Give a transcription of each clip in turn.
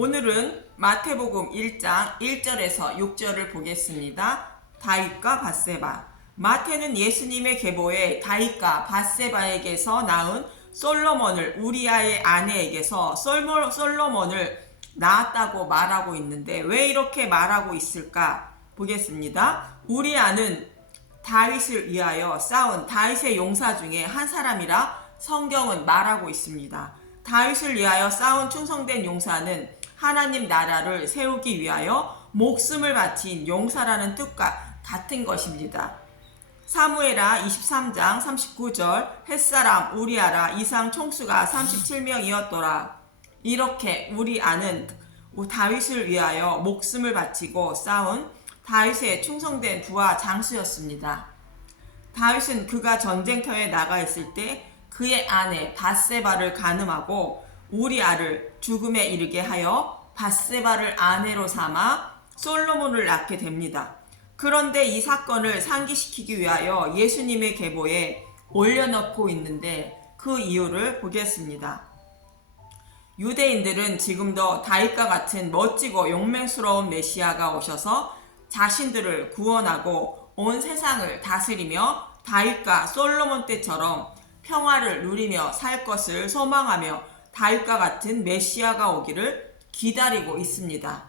오늘은 마태복음 1장 1절에서 6절을 보겠습니다. 다윗과 밧세바. 마태는 예수님의 계보에 다윗과 밧세바에게서 낳은 솔로몬을 우리아의 아내에게서 솔로몬을 낳았다고 말하고 있는데 왜 이렇게 말하고 있을까 보겠습니다. 우리아는 다윗을 위하여 싸운 다윗의 용사 중에 한 사람이라 성경은 말하고 있습니다. 다윗을 위하여 싸운 충성된 용사는 하나님 나라를 세우기 위하여 목숨을 바친 용사라는 뜻과 같은 것입니다. 사무엘하 23장 39절 햇사람 우리아라 이상 총수가 37명이었더라. 이렇게 우리아는 다윗을 위하여 목숨을 바치고 싸운 다윗의 충성된 부하 장수였습니다. 다윗은 그가 전쟁터에 나가 있을 때 그의 아내 밧세바를 간음하고 우리아를 죽음에 이르게 하여 밧세바를 아내로 삼아 솔로몬을 낳게 됩니다. 그런데 이 사건을 상기시키기 위하여 예수님의 계보에 올려놓고 있는데 그 이유를 보겠습니다. 유대인들은 지금도 다윗과 같은 멋지고 용맹스러운 메시아가 오셔서 자신들을 구원하고 온 세상을 다스리며 다윗과 솔로몬 때처럼 평화를 누리며 살 것을 소망하며 다윗과 같은 메시아가 오기를 기다리고 있습니다.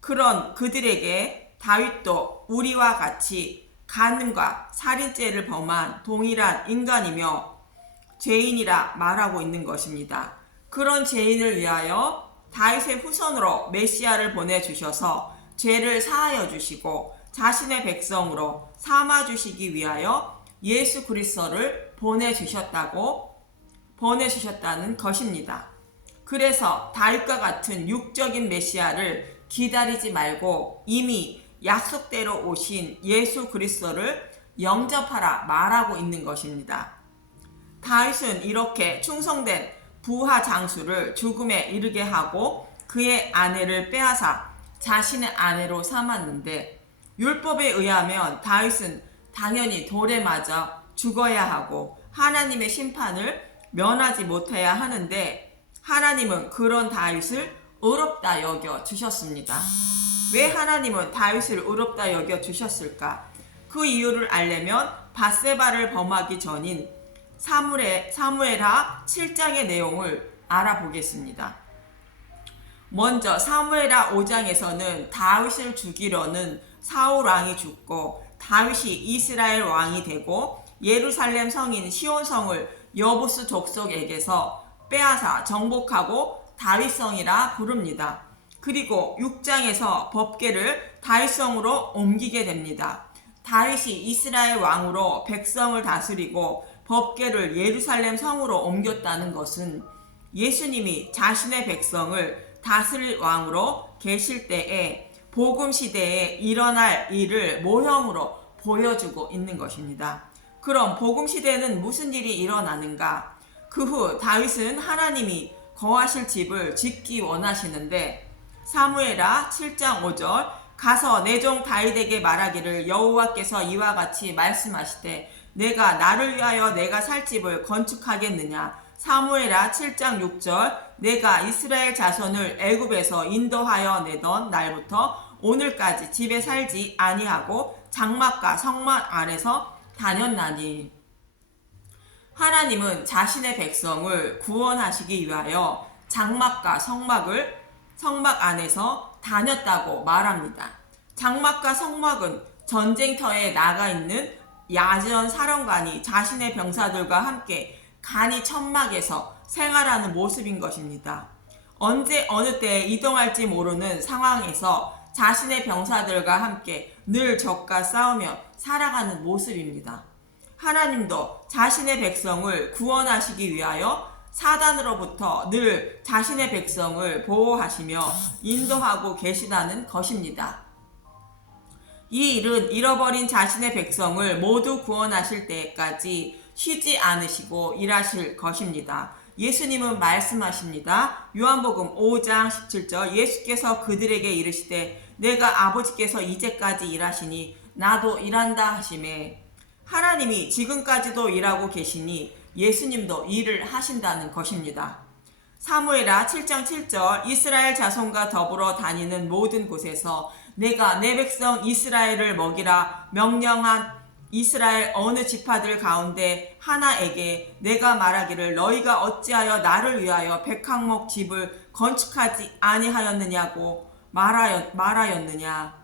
그런 그들에게 다윗도 우리와 같이 간음과 살인죄를 범한 동일한 인간이며 죄인이라 말하고 있는 것입니다. 그런 죄인을 위하여 다윗의 후손으로 메시아를 보내주셔서 죄를 사하여 주시고 자신의 백성으로 삼아 주시기 위하여 예수 그리스도를 보내주셨다는 것입니다. 그래서 다윗과 같은 육적인 메시아를 기다리지 말고 이미 약속대로 오신 예수 그리스도를 영접하라 말하고 있는 것입니다. 다윗은 이렇게 충성된 부하 장수를 죽음에 이르게 하고 그의 아내를 빼앗아 자신의 아내로 삼았는데 율법에 의하면 다윗은 당연히 돌에 맞아 죽어야 하고 하나님의 심판을 면하지 못해야 하는데 하나님은 그런 다윗을 의롭다 여겨 주셨습니다. 왜 하나님은 다윗을 의롭다 여겨 주셨을까? 그 이유를 알려면 밧세바를 범하기 전인 사무엘하 7장의 내용을 알아보겠습니다. 먼저 사무엘하 5장에서는 다윗을 죽이려는 사울 왕이 죽고 다윗이 이스라엘 왕이 되고 예루살렘 성인 시온성을 여부스 족속에게서 빼앗아 정복하고 다윗성이라 부릅니다. 그리고 6장에서 법궤를 다윗성으로 옮기게 됩니다. 다윗이 이스라엘 왕으로 백성을 다스리고 법궤를 예루살렘 성으로 옮겼다는 것은 예수님이 자신의 백성을 다스릴 왕으로 계실 때에 복음 시대에 일어날 일을 모형으로 보여주고 있는 것입니다. 그럼 복음 시대에는 무슨 일이 일어나는가? 그 후 다윗은 하나님이 거하실 집을 짓기 원하시는데 사무엘하 7장 5절 가서 내 종 다윗에게 말하기를 여호와께서 이와 같이 말씀하시되 내가 나를 위하여 내가 살 집을 건축하겠느냐. 사무엘하 7장 6절 내가 이스라엘 자손을 애굽에서 인도하여 내던 날부터 오늘까지 집에 살지 아니하고 장막과 성막 안에서 다녔나니. 하나님은 자신의 백성을 구원하시기 위하여 장막과 성막 안에서 다녔다고 말합니다. 장막과 성막은 전쟁터에 나가 있는 야전 사령관이 자신의 병사들과 함께 간이 천막에서 생활하는 모습인 것입니다. 언제 어느 때에 이동할지 모르는 상황에서 자신의 병사들과 함께 늘 적과 싸우며 살아가는 모습입니다. 하나님도 자신의 백성을 구원하시기 위하여 사단으로부터 늘 자신의 백성을 보호하시며 인도하고 계시다는 것입니다. 이 일은 잃어버린 자신의 백성을 모두 구원하실 때까지 쉬지 않으시고 일하실 것입니다. 예수님은 말씀하십니다. 요한복음 5장 17절 예수께서 그들에게 이르시되 내가 아버지께서 이제까지 일하시니 나도 일한다 하시매. 하나님이 지금까지도 일하고 계시니 예수님도 일을 하신다는 것입니다. 사무엘하 7장 7절 이스라엘 자손과 더불어 다니는 모든 곳에서 내가 내 백성 이스라엘을 먹이라 명령한 이스라엘 어느 지파들 가운데 하나에게 내가 말하기를 너희가 어찌하여 나를 위하여 백항목 집을 건축하지 아니하였느냐고 말하였느냐.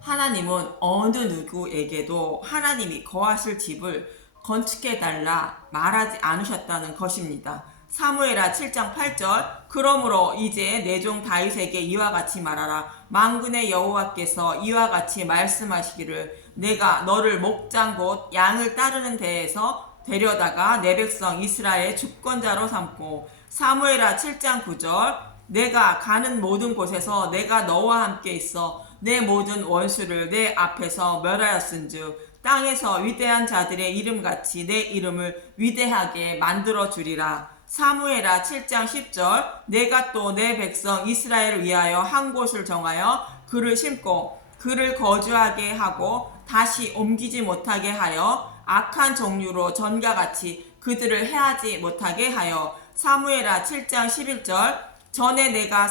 하나님은 어느 누구에게도 하나님이 거하실 집을 건축해달라 말하지 않으셨다는 것입니다. 사무엘하 7장 8절 그러므로 이제 내 종 다윗에게 이와 같이 말하라. 만군의 여호와께서 이와 같이 말씀하시기를 내가 너를 목장 곧 양을 따르는 데에서 데려다가 내 백성 이스라엘의 주권자로 삼고 사무엘하 7장 9절 내가 가는 모든 곳에서 내가 너와 함께 있어 내 모든 원수를 내 앞에서 멸하였은즉 땅에서 위대한 자들의 이름같이 내 이름을 위대하게 만들어 주리라. 사무엘하 7장 10절 내가 또 내 백성 이스라엘을 위하여 한 곳을 정하여 그를 심고 그를 거주하게 하고 다시 옮기지 못하게 하여 악한 종류로 전과 같이 그들을 해하지 못하게 하여 사무엘하 7장 11절 전에 내가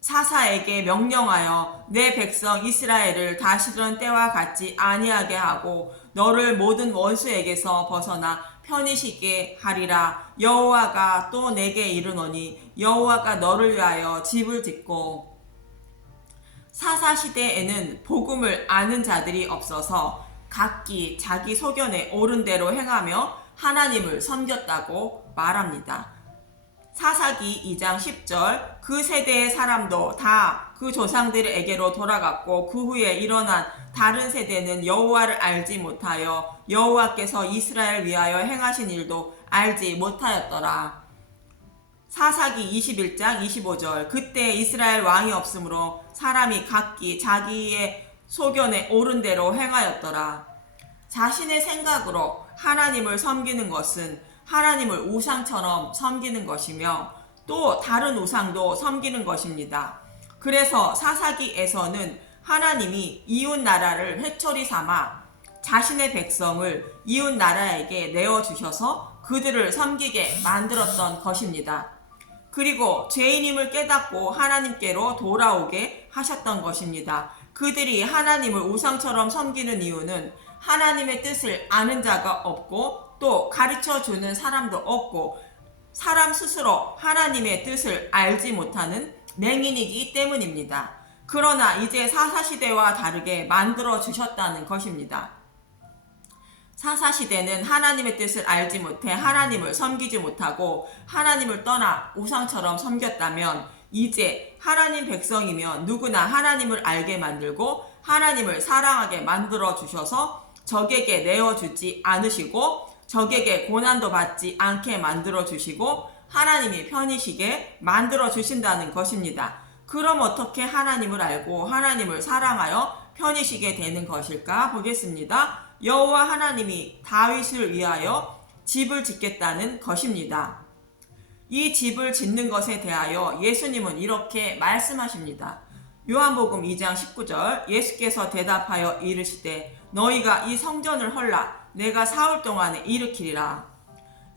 사사에게 명령하여 내 백성 이스라엘을 다시던 때와 같이 아니하게 하고 너를 모든 원수에게서 벗어나 편히 쉬게 하리라. 여호와가 또 내게 이르노니 여호와가 너를 위하여 집을 짓고 사사시대에는 복음을 아는 자들이 없어서 각기 자기 소견에 옳은 대로 행하며 하나님을 섬겼다고 말합니다. 사사기 2장 10절 그 세대의 사람도 다 그 조상들에게로 돌아갔고 그 후에 일어난 다른 세대는 여호와를 알지 못하여 여호와께서 이스라엘 위하여 행하신 일도 알지 못하였더라. 사사기 21장 25절 그때 이스라엘 왕이 없으므로 사람이 각기 자기의 소견에 옳은 대로 행하였더라. 자신의 생각으로 하나님을 섬기는 것은 하나님을 우상처럼 섬기는 것이며 또 다른 우상도 섬기는 것입니다. 그래서 사사기에서는 하나님이 이웃 나라를 회초리 삼아 자신의 백성을 이웃 나라에게 내어주셔서 그들을 섬기게 만들었던 것입니다. 그리고 죄인임을 깨닫고 하나님께로 돌아오게 하셨던 것입니다. 그들이 하나님을 우상처럼 섬기는 이유는 하나님의 뜻을 아는 자가 없고 또 가르쳐주는 사람도 없고 사람 스스로 하나님의 뜻을 알지 못하는 맹인이기 때문입니다. 그러나 이제 사사시대와 다르게 만들어 주셨다는 것입니다. 사사시대는 하나님의 뜻을 알지 못해 하나님을 섬기지 못하고 하나님을 떠나 우상처럼 섬겼다면 이제 하나님 백성이면 누구나 하나님을 알게 만들고 하나님을 사랑하게 만들어 주셔서 적에게 내어주지 않으시고 적에게 고난도 받지 않게 만들어 주시고 하나님이 편히 쉬게 만들어 주신다는 것입니다. 그럼 어떻게 하나님을 알고 하나님을 사랑하여 편히 쉬게 되는 것일까 보겠습니다. 여호와 하나님이 다윗을 위하여 집을 짓겠다는 것입니다. 이 집을 짓는 것에 대하여 예수님은 이렇게 말씀하십니다. 요한복음 2장 19절 예수께서 대답하여 이르시되 너희가 이 성전을 헐라 내가 사흘 동안에 일으키리라.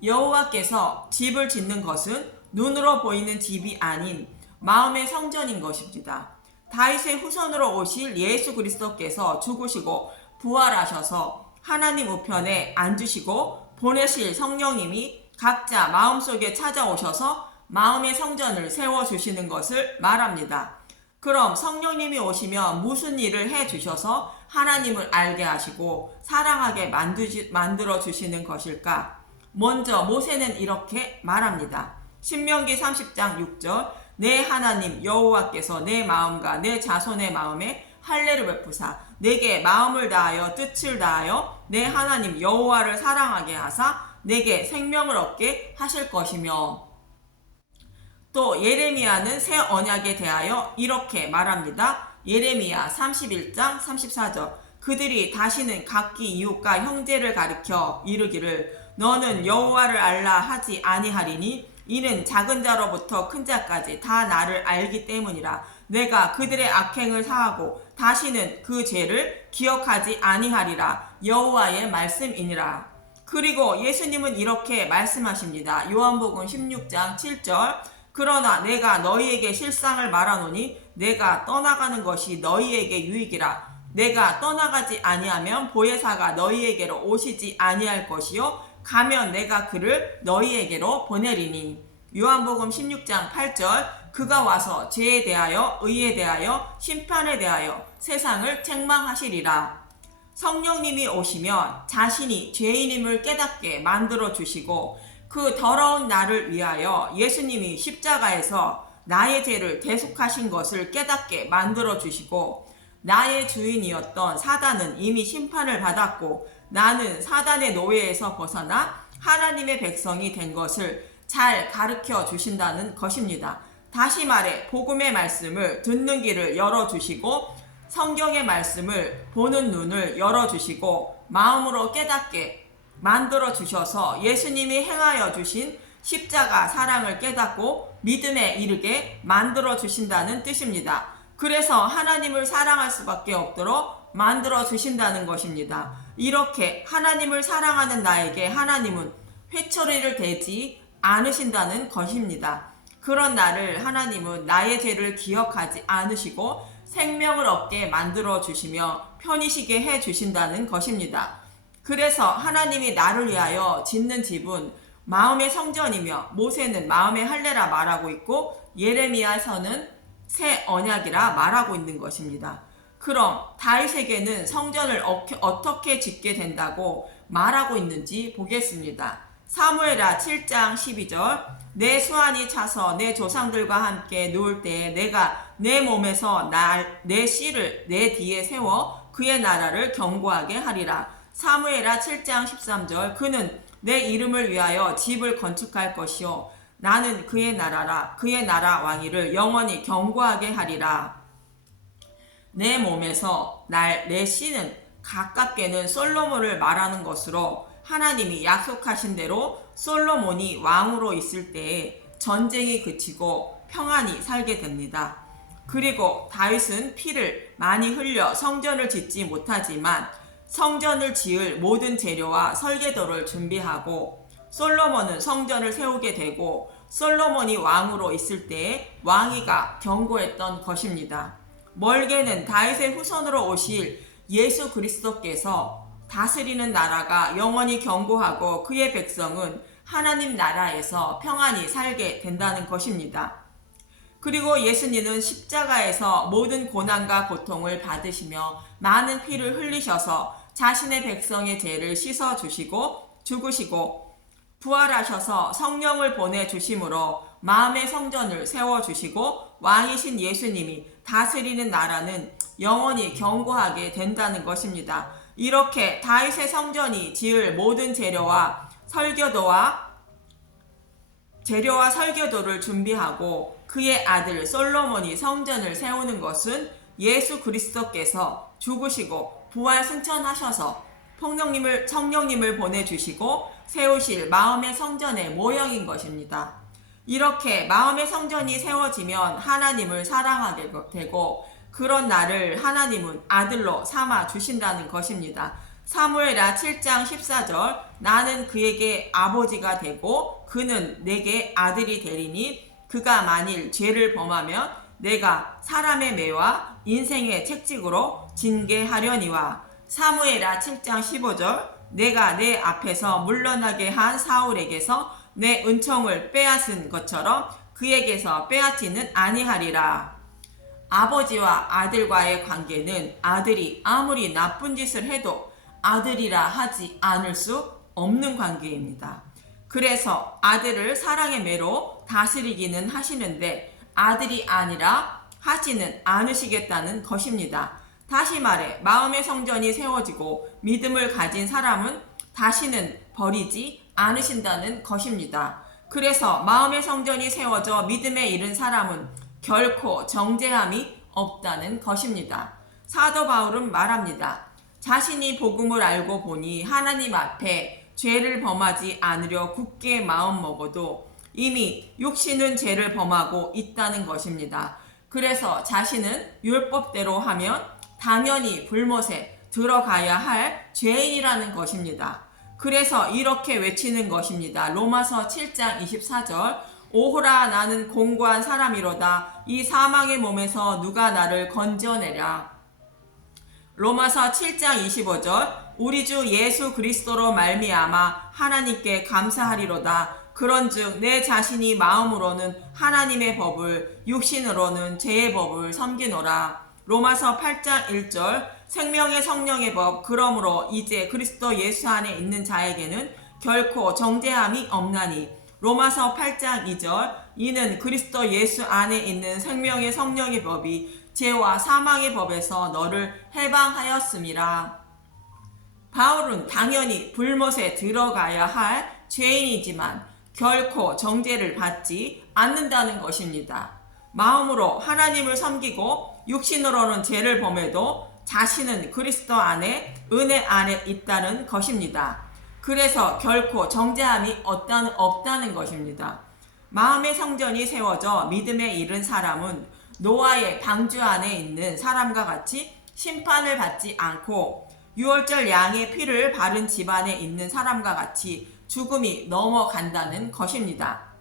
여호와께서 집을 짓는 것은 눈으로 보이는 집이 아닌 마음의 성전인 것입니다. 다윗의 후손으로 오실 예수 그리스도께서 죽으시고 부활하셔서 하나님 우편에 앉으시고 보내실 성령님이 각자 마음속에 찾아오셔서 마음의 성전을 세워주시는 것을 말합니다. 그럼 성령님이 오시면 무슨 일을 해주셔서 하나님을 알게 하시고 사랑하게 만들어 주시는 것일까? 먼저 모세는 이렇게 말합니다. 신명기 30장 6절 내 하나님 여호와께서 내 마음과 내 자손의 마음에 할례를 베푸사 내게 마음을 다하여 뜻을 다하여 내 하나님 여호와를 사랑하게 하사 내게 생명을 얻게 하실 것이며 또 예레미야는 새 언약에 대하여 이렇게 말합니다. 예레미야 31장 34절 그들이 다시는 각기 이웃과 형제를 가리켜 이르기를 너는 여호와를 알라 하지 아니하리니 이는 작은 자로부터 큰 자까지 다 나를 알기 때문이라. 내가 그들의 악행을 사하고 다시는 그 죄를 기억하지 아니하리라. 여호와의 말씀이니라. 그리고 예수님은 이렇게 말씀하십니다. 요한복음 16장 7절. 그러나 내가 너희에게 실상을 말하노니 내가 떠나가는 것이 너희에게 유익이라. 내가 떠나가지 아니하면 보혜사가 너희에게로 오시지 아니할 것이요 가면 내가 그를 너희에게로 보내리니. 요한복음 16장 8절. 그가 와서 죄에 대하여 의에 대하여 심판에 대하여 세상을 책망하시리라. 성령님이 오시면 자신이 죄인임을 깨닫게 만들어 주시고 그 더러운 나를 위하여 예수님이 십자가에서 나의 죄를 대속하신 것을 깨닫게 만들어 주시고 나의 주인이었던 사단은 이미 심판을 받았고 나는 사단의 노예에서 벗어나 하나님의 백성이 된 것을 잘 가르쳐 주신다는 것입니다. 다시 말해 복음의 말씀을 듣는 귀를 열어주시고 성경의 말씀을 보는 눈을 열어주시고 마음으로 깨닫게 만들어 주셔서 예수님이 행하여 주신 십자가 사랑을 깨닫고 믿음에 이르게 만들어 주신다는 뜻입니다. 그래서 하나님을 사랑할 수밖에 없도록 만들어 주신다는 것입니다. 이렇게 하나님을 사랑하는 나에게 하나님은 회초리를 대지 않으신다는 것입니다. 그런 나를 하나님은 나의 죄를 기억하지 않으시고 생명을 얻게 만들어 주시며 편히 쉬게 해 주신다는 것입니다. 그래서 하나님이 나를 위하여 짓는 집은 마음의 성전이며 모세는 마음의 할례라 말하고 있고 예레미야서는 새 언약이라 말하고 있는 것입니다. 그럼 다윗에게는 성전을 어떻게 짓게 된다고 말하고 있는지 보겠습니다. 사무엘하 7장 12절. 내 수완이 차서 내 조상들과 함께 누울 때에 내가 내 몸에서 내 씨를 내 뒤에 세워 그의 나라를 견고하게 하리라. 사무엘하 7장 13절. 그는 내 이름을 위하여 집을 건축할 것이요 나는 그의 나라라. 그의 나라 왕위를 영원히 견고하게 하리라. 내 몸에서 내 씨는 가깝게는 솔로몬을 말하는 것으로 하나님이 약속하신 대로 솔로몬이 왕으로 있을 때에 전쟁이 그치고 평안히 살게 됩니다. 그리고 다윗은 피를 많이 흘려 성전을 짓지 못하지만 성전을 지을 모든 재료와 설계도를 준비하고 솔로몬은 성전을 세우게 되고 솔로몬이 왕으로 있을 때에 왕위가 견고했던 것입니다. 멀게는 다윗의 후손으로 오실 예수 그리스도께서 다스리는 나라가 영원히 견고하고 그의 백성은 하나님 나라에서 평안히 살게 된다는 것입니다. 그리고 예수님은 십자가에서 모든 고난과 고통을 받으시며 많은 피를 흘리셔서 자신의 백성의 죄를 씻어주시고 죽으시고 부활하셔서 성령을 보내주심으로 마음의 성전을 세워주시고 왕이신 예수님이 다스리는 나라는 영원히 견고하게 된다는 것입니다. 이렇게 다윗의 성전이 지을 모든 재료와 설교도를 준비하고 그의 아들 솔로몬이 성전을 세우는 것은 예수 그리스도께서 죽으시고 부활 승천하셔서 성령님을 보내주시고 세우실 마음의 성전의 모형인 것입니다. 이렇게 마음의 성전이 세워지면 하나님을 사랑하게 되고 그런 나를 하나님은 아들로 삼아 주신다는 것입니다. 사무엘하 7장 14절. 나는 그에게 아버지가 되고 그는 내게 아들이 되리니 그가 만일 죄를 범하면 내가 사람의 매와 인생의 책찍으로 징계하려니와. 사무엘하 7장 15절. 내가 내 앞에서 물러나게 한 사울에게서 내 은총을 빼앗은 것처럼 그에게서 빼앗지는 아니하리라. 아버지와 아들과의 관계는 아들이 아무리 나쁜 짓을 해도 아들이라 하지 않을 수 없는 관계입니다. 그래서 아들을 사랑의 매로 다스리기는 하시는데 아들이 아니라 하지는 않으시겠다는 것입니다. 다시 말해 마음의 성전이 세워지고 믿음을 가진 사람은 다시는 버리지 않으신다는 것입니다. 그래서 마음의 성전이 세워져 믿음에 이른 사람은 결코 정죄함이 없다는 것입니다. 사도 바울은 말합니다. 자신이 복음을 알고 보니 하나님 앞에 죄를 범하지 않으려 굳게 마음 먹어도 이미 육신은 죄를 범하고 있다는 것입니다. 그래서 자신은 율법대로 하면 당연히 불못에 들어가야 할 죄인이라는 것입니다. 그래서 이렇게 외치는 것입니다. 로마서 7장 24절 오호라 나는 공고한 사람이로다. 이 사망의 몸에서 누가 나를 건져내랴. 로마서 7장 25절 우리 주 예수 그리스도로 말미암아 하나님께 감사하리로다. 그런즉 내 자신이 마음으로는 하나님의 법을 육신으로는 죄의 법을 섬기노라. 로마서 8장 1절 생명의 성령의 법 그러므로 이제 그리스도 예수 안에 있는 자에게는 결코 정죄함이 없나니. 로마서 8장 2절 이는 그리스도 예수 안에 있는 생명의 성령의 법이 죄와 사망의 법에서 너를 해방하였음이라. 바울은 당연히 불못에 들어가야 할 죄인이지만 결코 정죄를 받지 않는다는 것입니다. 마음으로 하나님을 섬기고 육신으로는 죄를 범해도 자신은 그리스도 안에 은혜 안에 있다는 것입니다. 그래서 결코 정죄함이 없다는 것입니다. 마음의 성전이 세워져 믿음에 이른 사람은 노아의 방주 안에 있는 사람과 같이 심판을 받지 않고 유월절 양의 피를 바른 집안에 있는 사람과 같이 죽음이 넘어간다는 것입니다.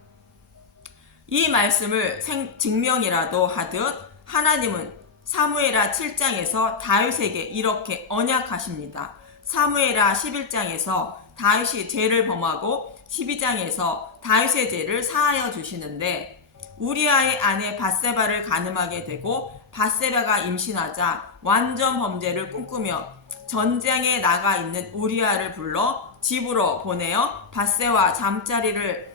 이 말씀을 증명이라도 하듯 하나님은 사무엘하 7장에서 다윗에게 이렇게 언약하십니다. 사무엘하 11장에서 다윗이 죄를 범하고 12장에서 다윗의 죄를 사하여 주시는데 우리아의 아내 밧세바를 간음하게 되고 밧세바가 임신하자 완전 범죄를 꿈꾸며 전쟁에 나가 있는 우리아를 불러 집으로 보내어 밧세와 잠자리를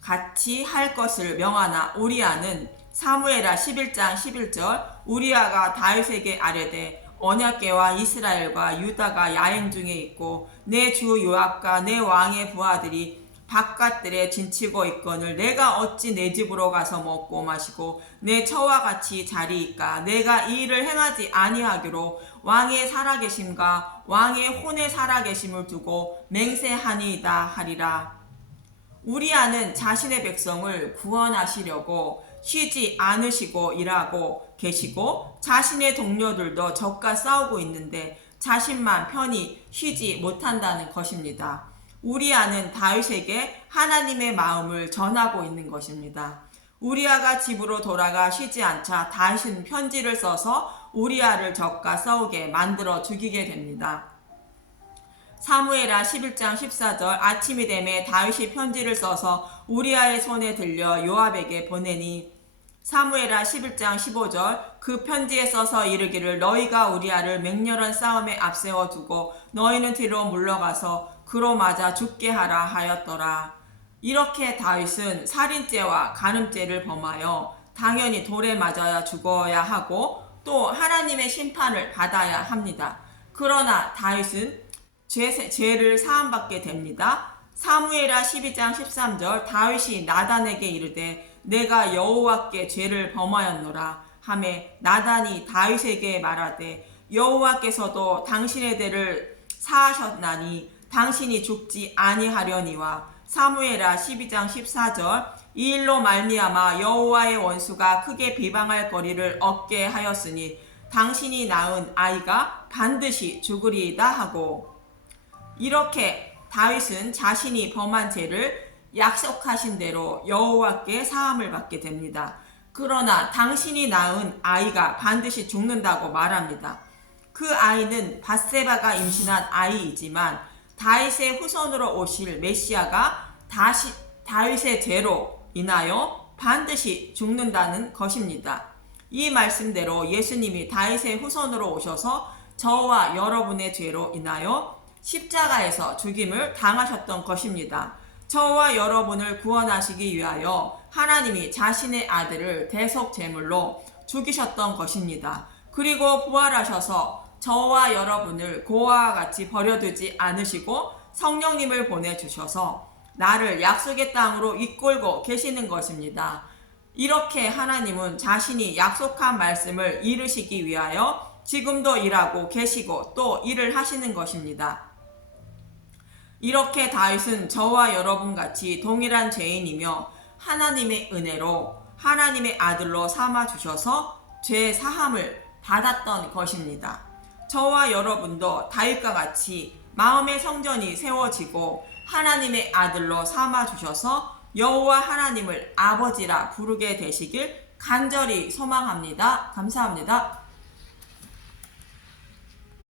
같이 할 것을 명하나 우리아는 사무엘하 11장 11절 우리아가 다윗에게 아뢰되 언약궤와 이스라엘과 유다가 야행 중에 있고 내 주 요압과 내 왕의 부하들이 바깥들에 진치고 있거늘 내가 어찌 내 집으로 가서 먹고 마시고 내 처와 같이 자리이까. 내가 이 일을 행하지 아니하기로 왕의 살아계심과 왕의 혼의 살아계심을 두고 맹세하니이다 하리라. 우리아는 자신의 백성을 구원하시려고 쉬지 않으시고 일하고 계시고 자신의 동료들도 적과 싸우고 있는데 자신만 편히 쉬지 못한다는 것입니다. 우리아는 다윗에게 하나님의 마음을 전하고 있는 것입니다. 우리아가 집으로 돌아가 쉬지 않자 다윗은 편지를 써서 우리아를 적과 싸우게 만들어 죽이게 됩니다. 사무엘하 11장 14절 아침이 되매 다윗이 편지를 써서 우리아의 손에 들려 요압에게 보내니 사무엘하 11장 15절 그 편지에 써서 이르기를 너희가 우리아를 맹렬한 싸움에 앞세워 두고 너희는 뒤로 물러가서 그로 맞아 죽게 하라 하였더라. 이렇게 다윗은 살인죄와 간음죄를 범하여 당연히 돌에 맞아야 죽어야 하고 또 하나님의 심판을 받아야 합니다. 그러나 다윗은 죄를 사함받게 됩니다. 사무엘하 12장 13절 다윗이 나단에게 이르되 내가 여호와께 죄를 범하였노라 하매 나단이 다윗에게 말하되 여호와께서도 당신의 죄를 사하셨나니 당신이 죽지 아니하려니와. 사무엘하 12장 14절 이 일로 말미암아 여호와의 원수가 크게 비방할 거리를 얻게 하였으니 당신이 낳은 아이가 반드시 죽으리이다 하고. 이렇게 다윗은 자신이 범한 죄를 약속하신 대로 여호와께 사함을 받게 됩니다. 그러나 당신이 낳은 아이가 반드시 죽는다고 말합니다. 그 아이는 밧세바가 임신한 아이이지만 다윗의 후손으로 오실 메시아가 다윗의 죄로 인하여 반드시 죽는다는 것입니다. 이 말씀대로 예수님이 다윗의 후손으로 오셔서 저와 여러분의 죄로 인하여 십자가에서 죽임을 당하셨던 것입니다. 저와 여러분을 구원하시기 위하여 하나님이 자신의 아들을 대속제물로 죽이셨던 것입니다. 그리고 부활하셔서 저와 여러분을 고아와 같이 버려두지 않으시고 성령님을 보내주셔서 나를 약속의 땅으로 이끌고 계시는 것입니다. 이렇게 하나님은 자신이 약속한 말씀을 이루시기 위하여 지금도 일하고 계시고 또 일을 하시는 것입니다. 이렇게 다윗은 저와 여러분같이 동일한 죄인이며 하나님의 은혜로 하나님의 아들로 삼아주셔서 죄 사함을 받았던 것입니다. 저와 여러분도 다윗과 같이 마음의 성전이 세워지고 하나님의 아들로 삼아 주셔서 여호와 하나님을 아버지라 부르게 되시길 간절히 소망합니다. 감사합니다.